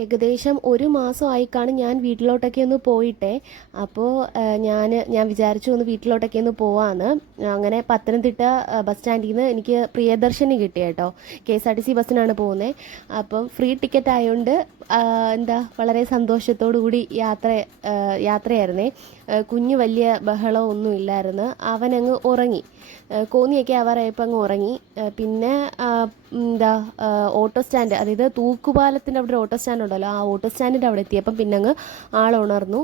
ഏകദേശം ഒരു മാസമായി കാണും ഞാൻ വീട്ടിലോട്ടൊക്കെ ഒന്ന് പോയിട്ടേ. അപ്പോൾ ഞാൻ വിചാരിച്ചു ഒന്ന് വീട്ടിലോട്ടൊക്കെ ഒന്ന് പോവാന്ന്. അങ്ങനെ പത്തനംതിട്ട ബസ് സ്റ്റാൻഡിൽ നിന്ന് എനിക്ക് പ്രിയദർശിനി കിട്ടി കേട്ടോ. KSRTC ബസ്സിനാണ് പോകുന്നത്. അപ്പം ഫ്രീ ടിക്കറ്റ് ആയതുകൊണ്ട് എന്താ വളരെ സന്തോഷത്തോടു കൂടി യാത്രയായിരുന്നേ. കുഞ്ഞ് വലിയ ബഹളമൊന്നും ഇല്ലായിരുന്നു. അവനങ്ങ് ഉറങ്ങി. കോന്നിയൊക്കെ ആവാറായപ്പോൾ അങ്ങ് ഉറങ്ങി. പിന്നെ എന്താ ഓട്ടോ സ്റ്റാൻഡ്, അതായത് തൂക്കുപാലത്തിൻ്റെ അവിടെ ഒരു ഓട്ടോ സ്റ്റാൻഡ് ഉണ്ടല്ലോ, ആ ഓട്ടോ സ്റ്റാൻഡിൻ്റെ അവിടെ എത്തിയപ്പം പിന്നെ അങ്ങ് ആളുണർന്നു.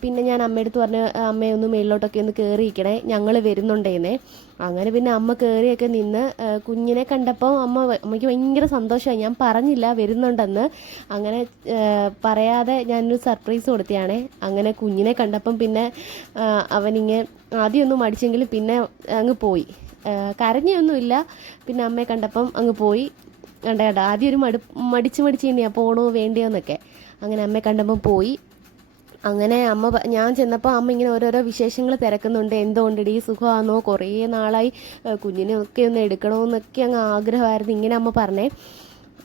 പിന്നെ ഞാൻ അമ്മയടുത്ത് പറഞ്ഞ് അമ്മയൊന്ന് മേളിലോട്ടൊക്കെ ഒന്ന് കയറിയിരിക്കണേ, ഞങ്ങൾ വരുന്നുണ്ടേന്നേ. അങ്ങനെ പിന്നെ അമ്മ കയറിയൊക്കെ നിന്ന് കുഞ്ഞിനെ കണ്ടപ്പോൾ അമ്മയ്ക്ക് ഭയങ്കര സന്തോഷമായി. ഞാൻ പറഞ്ഞില്ല വരുന്നുണ്ടെന്ന്. അങ്ങനെ പറയാതെ ഞാനൊരു സർപ്രൈസ് കൊടുത്തതാണേ. അങ്ങനെ കുഞ്ഞിനെ കണ്ടപ്പം പിന്നെ അവനിങ്ങനെ ആദ്യമൊന്നും മടിച്ചെങ്കിലും പിന്നെ അങ്ങ് പോയി. കരഞ്ഞൊന്നുമില്ല. പിന്നെ അമ്മയെ കണ്ടപ്പം അങ്ങ് പോയി. കണ്ട ആദ്യം ഒരു മടിച്ച് തന്നെയാണ് പോണോ വേണ്ടിയോ എന്നൊക്കെ. അങ്ങനെ അമ്മയെ കണ്ടപ്പം പോയി. അങ്ങനെ ഞാൻ ചെന്നപ്പോൾ അമ്മ ഇങ്ങനെ ഓരോരോ വിശേഷങ്ങൾ തിരക്കുന്നുണ്ട്. എന്തുകൊണ്ടടി സുഖമാണോ, കുറേ നാളായി കുഞ്ഞിനെയൊക്കെ ഒന്ന് എടുക്കണമെന്നൊക്കെ അങ്ങ് ആഗ്രഹമായിരുന്നു, ഇങ്ങനെ അമ്മ പറഞ്ഞേ.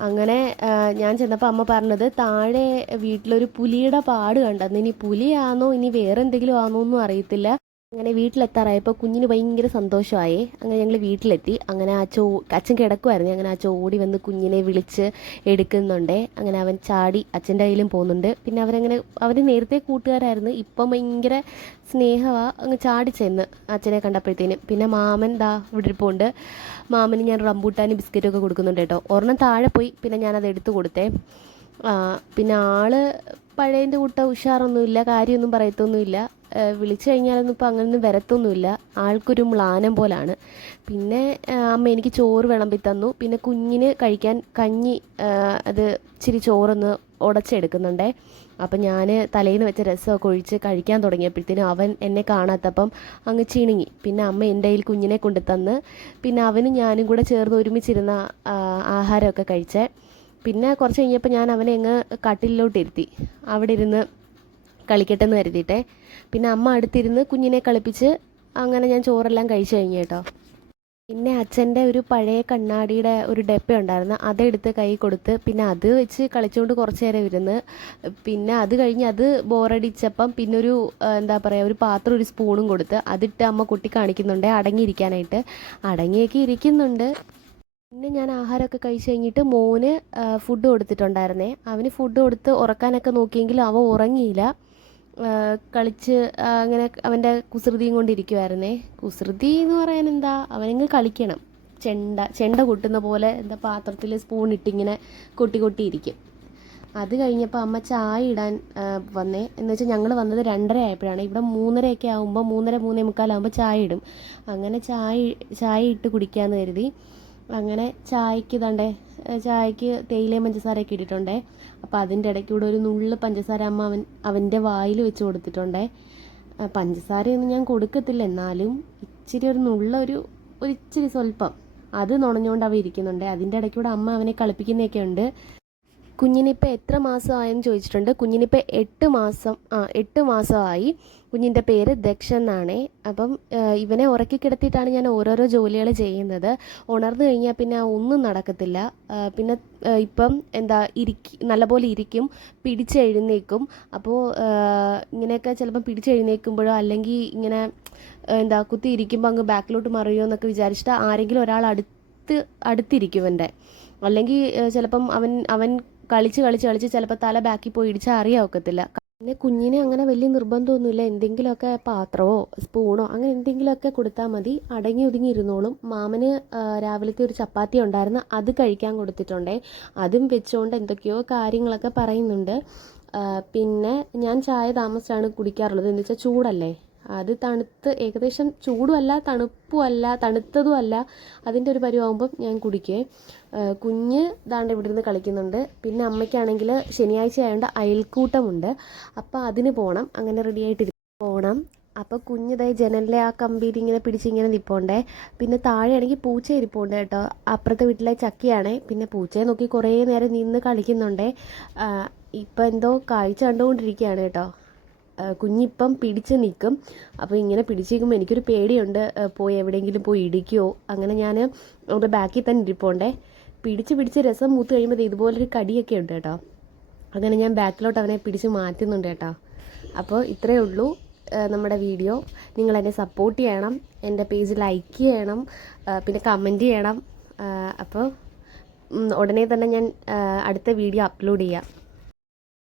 അങ്ങനെ ഞാൻ ചെന്നപ്പോൾ അമ്മ പറഞ്ഞത് താഴെ വീട്ടിലൊരു പുലിയുടെ പാട് കണ്ടെന്ന്. ഇനി പുലിയാണോ ഇനി വേറെ എന്തെങ്കിലും ആണോ ഒന്നും അറിയത്തില്ല. അങ്ങനെ വീട്ടിലെത്താറായപ്പോൾ കുഞ്ഞിന് ഭയങ്കര സന്തോഷമായി. അങ്ങനെ ഞങ്ങൾ വീട്ടിലെത്തി. അങ്ങനെ അച്ഛൻ കിടക്കുമായിരുന്നു. അങ്ങനെ അച്ഛൻ ഓടി വന്ന് കുഞ്ഞിനെ വിളിച്ച് എടുക്കുന്നുണ്ടേ. അങ്ങനെ അവൻ ചാടി അച്ഛൻ്റെ കയ്യിലും പോകുന്നുണ്ട്. പിന്നെ അവർ നേരത്തെ കൂട്ടുകാരായിരുന്നു, ഇപ്പം ഭയങ്കര സ്നേഹമാണ്. അങ്ങ് ചാടി ചെന്ന് അച്ഛനെ കണ്ടപ്പോഴത്തേനും. പിന്നെ മാമൻ ദാ ഇവിടെ ഇരിപ്പുണ്ട്. മാമന് ഞാൻ റംബൂട്ടാനും ബിസ്ക്കറ്റൊക്കെ കൊടുക്കുന്നുണ്ട് കേട്ടോ. ഒരെണ്ണം താഴെ പോയി, പിന്നെ ഞാനത് എടുത്തു കൊടുത്തേ. പിന്നെ ആള് പഴയതിൻ്റെ കൂട്ട ഉഷാറൊന്നുമില്ല, കാര്യമൊന്നും പറയത്തൊന്നുമില്ല. വിളിച്ചു കഴിഞ്ഞാലൊന്നും ഇപ്പോൾ അങ്ങനെയൊന്നും വരത്തൊന്നുമില്ല. ആൾക്കൊരു മ്ലാനം പോലാണ്. പിന്നെ അമ്മ എനിക്ക് ചോറ് വിളമ്പി തന്നു. പിന്നെ കുഞ്ഞിന് കഴിക്കാൻ കഞ്ഞി, അത് ഇച്ചിരി ചോറൊന്ന് ഉടച്ചെടുക്കുന്നുണ്ടേ. അപ്പം ഞാൻ തലേന്ന് വെച്ച രസമൊക്കെ ഒഴിച്ച് കഴിക്കാൻ തുടങ്ങിയപ്പോഴത്തേനും അവൻ എന്നെ കാണാത്തപ്പം അങ്ങ് ചിണുങ്ങി. പിന്നെ അമ്മ എൻ്റെ കയ്യിൽ കുഞ്ഞിനെ കൊണ്ട് തന്ന്. പിന്നെ അവനും ഞാനും കൂടെ ചേർന്ന് ഒരുമിച്ചിരുന്ന ആഹാരമൊക്കെ കഴിച്ചേ. പിന്നെ കുറച്ച് കഴിഞ്ഞപ്പോൾ ഞാൻ അവനെ അങ്ങ് കട്ടിലിലോട്ടിരുത്തി. അവിടെ ഇരുന്ന് കളിക്കട്ടെ എന്ന് കരുതിയിട്ടെ. പിന്നെ അമ്മ അടുത്തിരുന്ന് കുഞ്ഞിനെ കളിപ്പിച്ച് അങ്ങനെ ഞാൻ ചോറെല്ലാം കഴിച്ചു കഴിഞ്ഞു കേട്ടോ. പിന്നെ അച്ഛൻ്റെ ഒരു പഴയ കണ്ണാടിയുടെ ഒരു ഡപ്പ ഉണ്ടായിരുന്നു, അതെടുത്ത് കൈ കൊടുത്ത് പിന്നെ അത് വെച്ച് കളിച്ചുകൊണ്ട് കുറച്ച് നേരം ഇരുന്ന്. പിന്നെ അത് കഴിഞ്ഞ് അത് ബോറടിച്ചപ്പം പിന്നെ എന്താ പറയുക, ഒരു പാത്രം ഒരു സ്പൂണും കൊടുത്ത് അതിട്ട് അമ്മ കുട്ടി കാണിക്കുന്നുണ്ട് അടങ്ങിയിരിക്കാനായിട്ട്. അടങ്ങിയൊക്കെ ഇരിക്കുന്നുണ്ട്. പിന്നെ ഞാൻ ആഹാരമൊക്കെ കഴിച്ച് കഴിഞ്ഞിട്ട് മോന് ഫുഡ് കൊടുത്തിട്ടുണ്ടായിരുന്നേ. അവന് ഫുഡ് കൊടുത്ത് ഉറക്കാനൊക്കെ നോക്കിയെങ്കിലും അവൻ ഉറങ്ങിയില്ല. കളിച്ച് അങ്ങനെ അവൻ്റെ കുസൃതിയും കൊണ്ടിരിക്കുമായിരുന്നേ. കുസൃതി എന്ന് പറയാൻ എന്താ, അവനങ്ങ് കളിക്കണം. ചെണ്ട കൊട്ടുന്ന പോലെ എന്താ പാത്രത്തിൽ സ്പൂൺ ഇട്ടിങ്ങനെ കൊട്ടിയിരിക്കും. അത് കഴിഞ്ഞപ്പോൾ അമ്മ ചായ ഇടാൻ വന്നേ. എന്ന് വെച്ചാൽ ഞങ്ങൾ വന്നത് 2:30 ആയപ്പോഴാണ്. ഇവിടെ 3:30 ആകുമ്പോൾ 3:30 3:45 ചായ ഇടും. അങ്ങനെ ചായ ഇട്ട് കുടിക്കാമെന്ന് കരുതി. അങ്ങനെ ചായക്ക് തേയിലയും പഞ്ചസാരയൊക്കെ ഇട്ടിട്ടുണ്ടേ. അപ്പോൾ അതിൻ്റെ ഇടയ്ക്കൂടെ ഒരു നുള്ള് പഞ്ചസാര അമ്മ അവൻ്റെ വായിൽ വെച്ച് കൊടുത്തിട്ടുണ്ടേ. പഞ്ചസാരയൊന്നും ഞാൻ കൊടുക്കത്തില്ല, എന്നാലും ഇച്ചിരി ഒരു നുള്ള ഒരു ഇച്ചിരി സ്വല്പം അത് നുണഞ്ഞുകൊണ്ട് അവ ഇരിക്കുന്നുണ്ട്. അതിൻ്റെ ഇടയ്ക്കൂടെ അമ്മ അവനെ കളിപ്പിക്കുന്നതൊക്കെ ഉണ്ട്. കുഞ്ഞിനിപ്പോൾ എത്ര മാസമായെന്ന് ചോദിച്ചിട്ടുണ്ട്. കുഞ്ഞിനിപ്പോൾ 8 മാസമായി. കുഞ്ഞിൻ്റെ പേര് ദക്ഷൻ എന്നാണേ. അപ്പം ഇവനെ ഉറക്കി കിടത്തിയിട്ടാണ് ഞാൻ ഓരോരോ ജോലികൾ ചെയ്യുന്നത്. ഉണർന്നു കഴിഞ്ഞാൽ പിന്നെ ഒന്നും നടക്കത്തില്ല. പിന്നെ ഇപ്പം എന്താ നല്ലപോലെ ഇരിക്കും, പിടിച്ചെഴുന്നേക്കും. അപ്പോൾ ഇങ്ങനെയൊക്കെ ചിലപ്പം പിടിച്ചെഴുന്നേൽക്കുമ്പോഴോ അല്ലെങ്കിൽ ഇങ്ങനെ എന്താ കുത്തി ഇരിക്കുമ്പോൾ അങ്ങ് ബാക്കിലോട്ട് മറിയോ എന്നൊക്കെ വിചാരിച്ചിട്ട് ആരെങ്കിലും ഒരാൾ അടുത്തിരിക്കും എൻ്റെ. അല്ലെങ്കിൽ ചിലപ്പം അവൻ കളിച്ച് ചിലപ്പോൾ തല ബാക്കിൽ പോയി ഇടിച്ചാൽ അറിയാൻ ഒക്കത്തില്ല. പിന്നെ കുഞ്ഞിനെ അങ്ങനെ വലിയ നിർബന്ധമൊന്നുമില്ല. എന്തെങ്കിലുമൊക്കെ പാത്രമോ സ്പൂണോ അങ്ങനെ എന്തെങ്കിലുമൊക്കെ കൊടുത്താൽ മതി, അടങ്ങി ഒതുങ്ങി ഇരുന്നോളും. മാമന് രാവിലത്തെ ഒരു ചപ്പാത്തി ഉണ്ടായിരുന്നു, അത് കഴിക്കാൻ കൊടുത്തിട്ടുണ്ടേ. അതും വെച്ചുകൊണ്ട് എന്തൊക്കെയോ കാര്യങ്ങളൊക്കെ പറയുന്നുണ്ട്. പിന്നെ ഞാൻ ചായ താമസിച്ചാണ് കുടിക്കാറുള്ളത്. എന്ന് വെച്ചാൽ ചൂടല്ലേ, അത് തണുത്ത് ഏകദേശം ചൂടുമല്ല തണുപ്പുമല്ല തണുത്തതുമല്ല, അതിൻ്റെ ഒരു പരുവാകുമ്പം ഞാൻ കുടിക്കേ. കുഞ്ഞ് ദാണ്ട് ഇവിടെ ഇരുന്ന് കളിക്കുന്നുണ്ട്. പിന്നെ അമ്മയ്ക്കാണെങ്കിൽ ശനിയാഴ്ച ആയതുകൊണ്ട് അയൽക്കൂട്ടമുണ്ട്, അപ്പോൾ അതിന് പോകണം. അങ്ങനെ റെഡിയായിട്ട് പോകണം. അപ്പോൾ കുഞ്ഞിതായി ജനലിലെ ആ കമ്പിയിൽ ഇങ്ങനെ പിടിച്ചിങ്ങനെ നിൽപ്പുണ്ടേ. പിന്നെ താഴെയാണെങ്കിൽ പൂച്ച ഇരിപ്പുണ്ട് കേട്ടോ. അപ്പുറത്തെ വീട്ടിലെ ചക്കിയാണേ. പിന്നെ പൂച്ചയെ നോക്കി കുറേ നേരം നിന്ന് കളിക്കുന്നുണ്ടേ. ഇപ്പം എന്തോ കാഴ്ച കണ്ടുകൊണ്ടിരിക്കുകയാണ് കേട്ടോ. കുഞ്ഞിപ്പം പിടിച്ച് നിൽക്കും. അപ്പോൾ ഇങ്ങനെ പിടിച്ച് നിൽക്കുമ്പോൾ എനിക്കൊരു പേടിയുണ്ട്, പോയി എവിടെയെങ്കിലും പോയി ഇടിക്കുമോ. അങ്ങനെ ഞാൻ അവിടെ ബാക്കിൽ തന്നെ ഇരിപ്പുണ്ടേ. പിടിച്ച് രസം മൂത്ത് കഴിയുമ്പോൾ ഇതുപോലൊരു കടിയൊക്കെ ഉണ്ട് കേട്ടോ. അങ്ങനെ ഞാൻ ബാക്കിലോട്ട് അവനെ പിടിച്ച് മാറ്റുന്നുണ്ട് കേട്ടോ. അപ്പോൾ ഇത്രയേ ഉള്ളൂ നമ്മുടെ വീഡിയോ. നിങ്ങളെന്നെ സപ്പോർട്ട് ചെയ്യണം, എൻ്റെ പേജ് ലൈക്ക് ചെയ്യണം, പിന്നെ കമൻറ്റ് ചെയ്യണം. അപ്പോൾ ഉടനെ തന്നെ ഞാൻ അടുത്ത വീഡിയോ അപ്ലോഡ് ചെയ്യാം.